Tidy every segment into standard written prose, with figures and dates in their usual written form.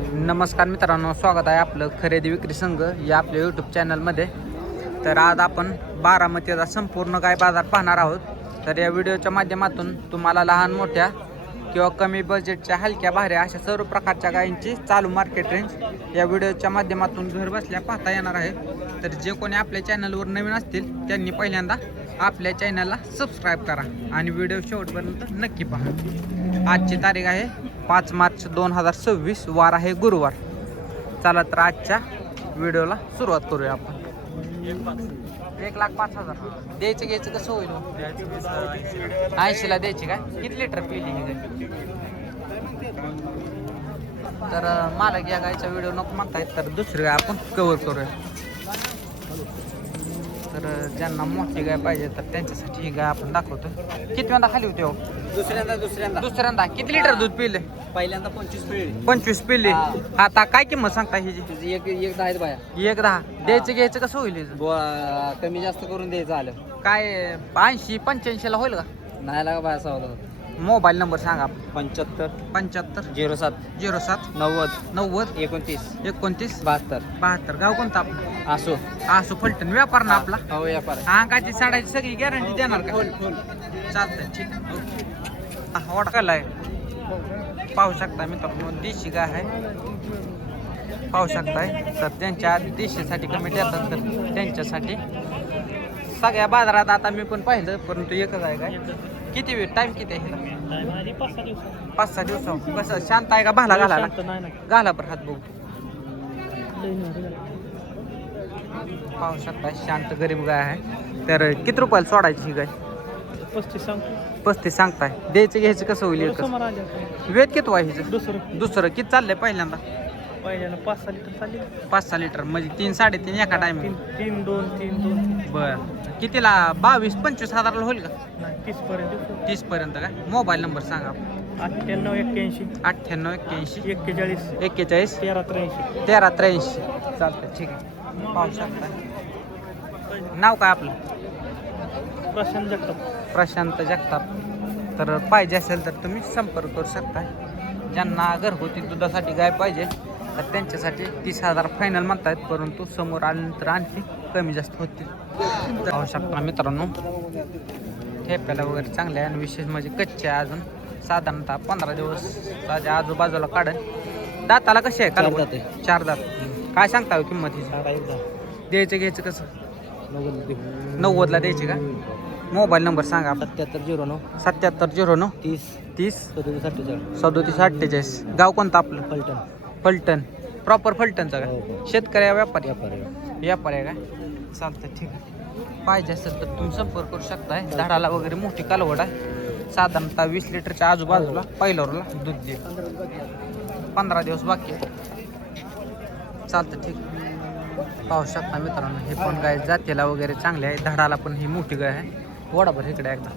नमस्कार मित्रांनो, स्वागत आहे आपलं खरेदी विक्री संघ या आपल्या यूट्यूब चॅनलमध्ये. तर आज आपण बारामतीचा संपूर्ण गाय बाजार पाहणार आहोत. तर या व्हिडिओच्या माध्यमातून तुम्हाला लहान मोठ्या किंवा कमी बजेटच्या हलक्या भाऱ्या अशा सर्व प्रकारच्या गायींची चालू मार्केट रेंज या व्हिडिओच्या माध्यमातून घर बसल्या पाहता येणार आहे. तर जे कोणी आपल्या चॅनलवर नवीन असतील त्यांनी पहिल्यांदा आपल्या चॅनलला सबस्क्राईब करा आणि व्हिडिओ शेवटपर्यंत नक्की पहा. आजची तारीख आहे 5 मार्च 2026, वार आहे गुरुवार. चला तर आजच्या व्हिडिओला सुरुवात करूया आपण. 1,05,000 द्यायचं घ्यायचं कसं होईल? 80ला द्यायची काय? किती लिटर पिली ही गाय? तर मालक या गायचा व्हिडिओ नको म्हणतायत तर दुसरी गाय आपण कव्हर करूया. तर ज्यांना मोठी गाय पाहिजे तर त्यांच्यासाठी ही गाय आपण दाखवतो. किती वेळा खाली होते हो? दुसऱ्यांदा किती लिटर दूध पिले? पहिल्यांदा 25 पिळली. 25 पिले. आता काय किंमत सांगता हिची? एक 10 आहेत बाया. 1,10. द्यायचं घ्यायचं कसं होईल हिचं? कमी जास्त करून द्यायचं आलं. काय 80-85 ला होईल का? नाही लागा बाया सवदा. मोबाईल नंबर सांगा. 75 75 07 07 90 90 29 29 72. 72. गाव कोणतं आपलं? असो असो फलटण. व्यापार ना आपला? हो व्यापार. अंगाची साडाची सगळी गॅरंटी देणार का? चालतंय, ठीक आहे, ओके. ओळखायला आहे, पाहू शकता मित्रांनो, देशी गाय आहे, पाहू शकताय. तर त्यांच्या देशीसाठी कमी देतात तर त्यांच्यासाठी सगळ्या बाजारात आता मी पण पाहिलं, परंतु एकच आहे काय. किती वेळ टाइम किती आहे? 5-6 दिवस. कसं शांत आहे का? भाला घाला घाला पर हात बघू. पाहू शकता शांत गरीब गाय आहे. तर किती रुपयाला सोडायची ही गाय? 35 सांगताय. द्यायचं घ्यायचं कसं होईल? वेद किती आहे हिचं? दुसरं किती चाललंय? पहिल्यांदा 5-6 लिटर म्हणजे 3-3.5 एका टाइम. 3-2 बरं. कितीला? 22-25 हजाराला होईल का? 30 पर्यंत काय? मोबाईल नंबर सांगा. 98 81 41 41 1383. चालतं, ठीक आहे. पाहू शकता. नाव काय आपलं? प्रशांत जगताप. तर पाहिजे असेल तर तुम्ही संपर्क करू शकता. ज्यांना घरगुती दुधासाठी गाय पाहिजे तर त्यांच्यासाठी 30,000 फायनल म्हणतायत, परंतु समोर आल्यानंतर आणखी कमी जास्त होतील. पाहू शकता मित्रांनो, ठेप्याला वगैरे चांगले आहे आणि विशेष म्हणजे कच्चे आहे अजून. साधारणतः 15 दिवस ताज्या आजूबाजूला काढेल. दाताला कशी आहे? 4 दात. काय सांगता हो किंमत हिची? द्यायचं घ्यायचं कसं? 90ला द्यायची का? मोबाईल नंबर सांगा. 7709 7709 30 37 48. गाव कोणतं आपलं? पलटण. फलटण. प्रॉपर फलटणचा का? शेतकरी व्यापारी? व्यापारी आहे का? चालतं, ठीक आहे. पाहिजे असेल तर तुम्ही संपर्क करू शकताय. झाडाला वगैरे मोठी कालवड आहे. साधारणतः 20 लिटरच्या आजूबाजूला पहिल्यावरला दूध दे. 15 दिवस बाकी. चालतं, ठीक आहे. पाहू शकता मित्रांनो, हे पण गाय जातीला वगैरे चांगले आहे. धडाला पण ही मोठी गाय आहे. वडाभर इकडे एकदा.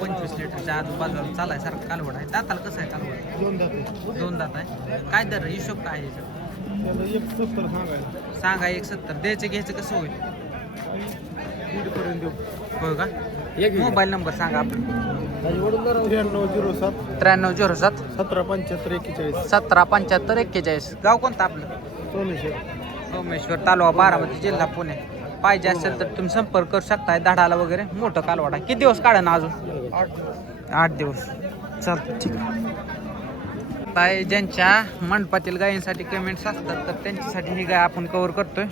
25 लिटरच्या आजूबाजूला चालाय सारखं कालवड आहे. दाताला कसं आहे कालवड? 2 दात आहे. काय दर हिशोब काय आहे? सांगा. 170. द्यायचं घ्यायचं कसं होईल? होय का? मोबाईल नंबर सांगा आपण. 9307 9307 1775 1775 गाव कोणतं आपलं? सोमेश्वर, तालुका बारामती, जिल्हा पुणे. पाहिजे असेल तर तुम्ही संपर्क करू शकताय. धाडाला वगैरे मोठं कालवाडा. किती दिवस काढा ना अजून? 8 दिवस. चालतं, ठीक आहे. काय ज्यांच्या मंडपातील गायींसाठी कमेंट्स असतात तर त्यांच्यासाठी ही गाय आपण कव्हर करतोय.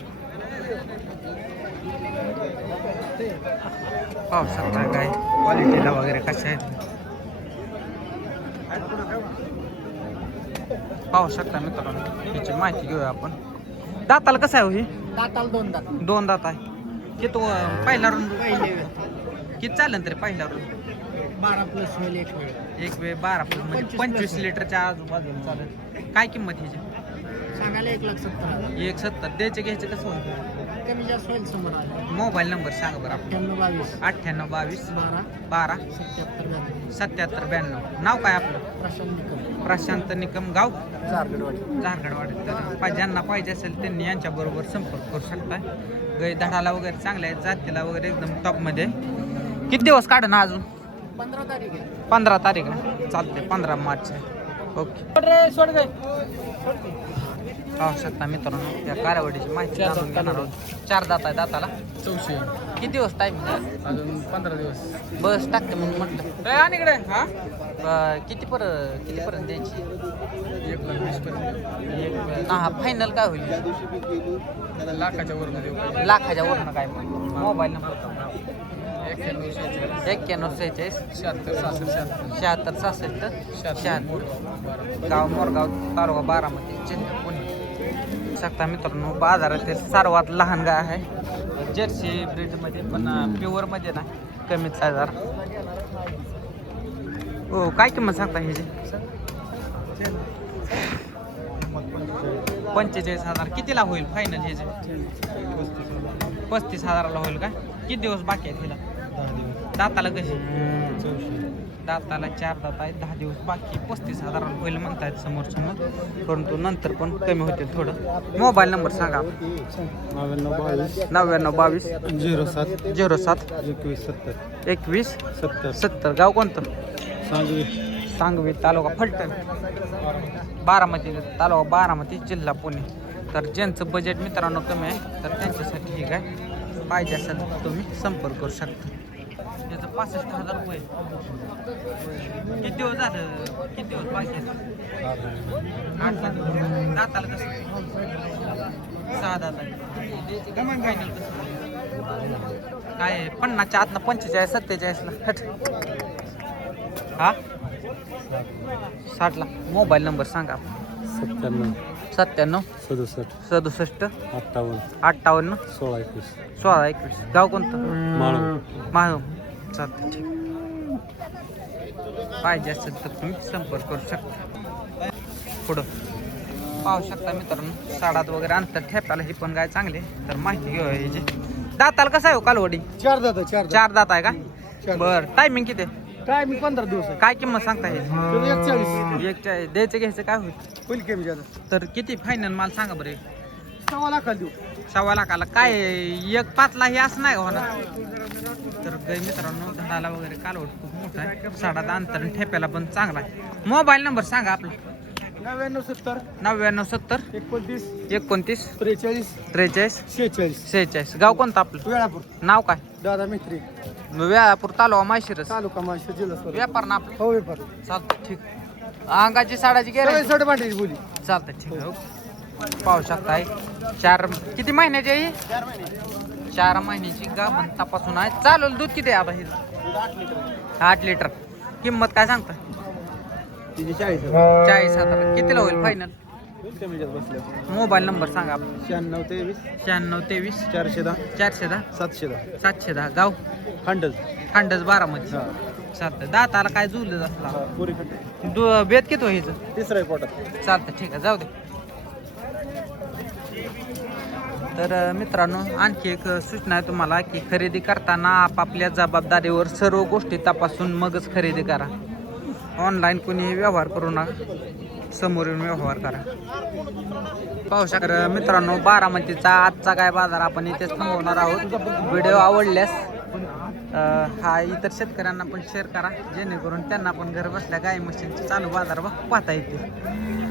पाहू शकता गाय क्वालिटीला वगैरे कशा आहेत. पाहू शकता मित्रांनो, याची माहिती घेऊया आपण. दाताला कसं आहे ही? दाताल 2 दात. 2 दात आहे. किती पहिला रुंद? किती चालेल तरी पहिला रुंद? 12+ होईल एक वेळ. एक वेळ 12+ म्हणजे 25 लिटरच्या आजूबाजूला चालेल. काय किंमत हिची? सांगायला 1,70,000. 170. द्यायचं घ्यायचं कसं होईल? कमी जास्त होईल समोर आलं. मोबाईल नंबर सांगा बरं आपण. 98 98 22 12 77 92. नाव काय आपलं? प्रशांत निकम. गाव? झारगडवाडी. तर ज्यांना पाहिजे असेल त्यांनी यांच्याबरोबर संपर्क करू शकता. गाय धडाला वगैरे चांगल्या आहेत. जातीला वगैरे एकदम टॉपमध्ये. किती दिवस काढ ना अजून? 15 तारीख आहे. 15 तारीख आहे चालते 15 मार्च आहे ओके पाहू शकता मित्रांनो या कारावडीची माहिती जाणून घेणार आहोत 4 दात आहे दाताला 400 किती दिवस टाईम अजून 15 दिवस. बस टाकते म्हणून म्हटलं आणि इकडे हा कितीपर्यंत द्यायची 1,20,000 पर्यंत. हा फायनल काय होईल लाखाच्या वरून देऊ. लाखाच्या वरनं काय मोबाईल नंबर 91 46 76 66 76 66 76 गाव मोरगाव तालुका बारामती जिल्हा पुणे शकता मित्रांनो बाजारातील सर्वात लहान गाय आहे जर्सी ब्रीडमध्ये पण प्युअरमध्ये ना कमीच आहे जरा हो काय किंमत सांगता ह्याची 45,000 कितीला होईल फायनल ह्याचे 35,000ला होईल का किती दिवस बाकी आहेत तिला दाताला कशी दाताला 4 दात आहेत 10 दिवस बाकी 35,000 होईल म्हणतायत समोर परंतु नंतर पण कमी होतील थोडं मोबाईल नंबर सांगा 99 22 07 21 70 गाव कोणतं सांगवी तालुका फलटण बारामती तालुका बारामती जिल्हा पुणे तर ज्यांचं बजेट मित्रांनो कमी आहे तर त्यांच्यासाठी हे काय पाहिजे असेल तर तुम्ही संपर्क करू शकता त्याचं 65,000 रुपये किती दिवस झालं किती दिवस बाकी आहेत 8 दिवस दाताला कसं 6 दात फायनल कसं काय 50च्या आतनं 45 47ला हट हा 60ला मोबाईल नंबर सांगा 97 67 58 16 21 गाव कोणतं माळव चालतं ठीक पाहिजे असेल तर तुम्ही संपर्क करू शकता पुढं पाहू शकता मित्रांनो साडात वगैरे अंतर ठेपायला ही पण गाय चांगली तर माहिती घेऊ ह्याची दाताला कसं आहे हो कालवडी 4 दात 4 दात आहे का बरं टायमिंग किती आहे? टायमिंग 15 दिवस आहे. काय किंमत सांगता हे 41 एक द्यायचं घ्यायचं काय होईल होईल कमी जादा. तर किती फायनल माल सांगा बरं 6 लाखाला देऊ. 1.25 लाखाला काय 1.5ला हे असं नाही का होणार तर गाय मित्रांनो धडाला वगैरे कालवड खूप मोठा आहे साडात अंतर आणि ठेप्याला पण चांगला आहे मोबाईल नंबर सांगा आपला 99 70 29 29 43 43 46 46 गाव कोणतं आपलं वेळापूर नाव काय दादा मित्री वेळापूर तालुका माळशिरस तालुका माहिती जिल्हा सोलापूर. व्यापार ना आपलं हो वेपार चालतं ठीक अंगाची साडाची गॅरंटी 67 भांड्याची बोली. चालतं ठीक आहे ओके. पाहू शकताय 4 किती महिन्याची आहे ही? 4 महिन्याची गाभण तपासून आहे चालू दूध किती आहे आता हे 8 लिटर किंमत काय सांगता 40,000 कितीला होईल फायनल मोबाईल नंबर सांगा आपला 96 23 96 23 410 410 710 710 गाव खंडच बारामती चालतं दाताला काय जुळलं असला बेत किती व्हायचं तिसरा पोटात चालतं ठीक आहे जाऊ दे तर मित्रांनो आणखी एक सूचना आहे तुम्हाला की खरेदी करताना आपापल्या जबाबदारीवर सर्व गोष्टी तपासून मगच खरेदी करा ऑनलाईन कोणीही व्यवहार करू नका समोर येऊन व्यवहार करा पाहू शकता मित्रांनो बारामतीचा आजचा काय बाजार आपण इथेच थांबवणार आहोत व्हिडिओ आवडल्यास हा इतर शेतकऱ्यांना पण शेअर करा जेणेकरून त्यांना पण घर बसल्या गाय म्हशींचे चालू बाजार पाहता येतील